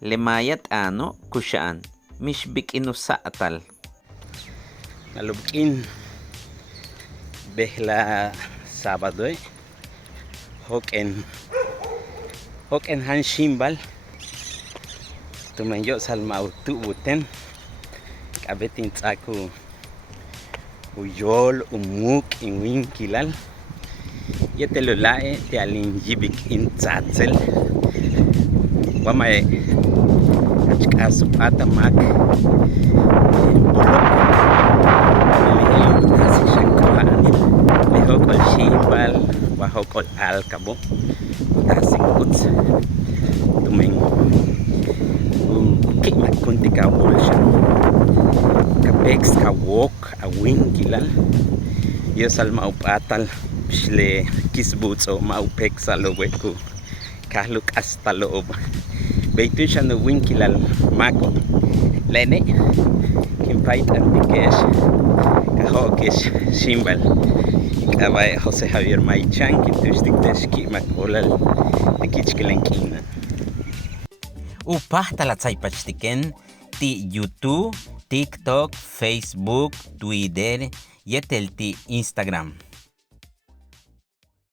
lemayat ano kusyaan mishbik inusa atal nalubkin behla sábado Jóok'en han xíimbal tumenyo salmautu buten kabetin tsaku uyol umuk inwinkilal yetelulae te alin yibik intzatzil wamae achkasu pata mak Jóok'en xíimbal wa Jóok'en alkabo tasik uts tumeng kimak kunti ka ulsha kapex ka wok a winkilal yo sal maupatal shle kisbutso maupex aloweku kahluk hasta loob beitu shano winkilal mako lene kimpait antikesh ka Jóok'en xíimbal kabay Jose Javier Maichan kintustik teshki makolal nikichkelenkina upah talatzaypachtiken ti YouTube, TikTok, Facebook, Twitter, yetel ti Instagram.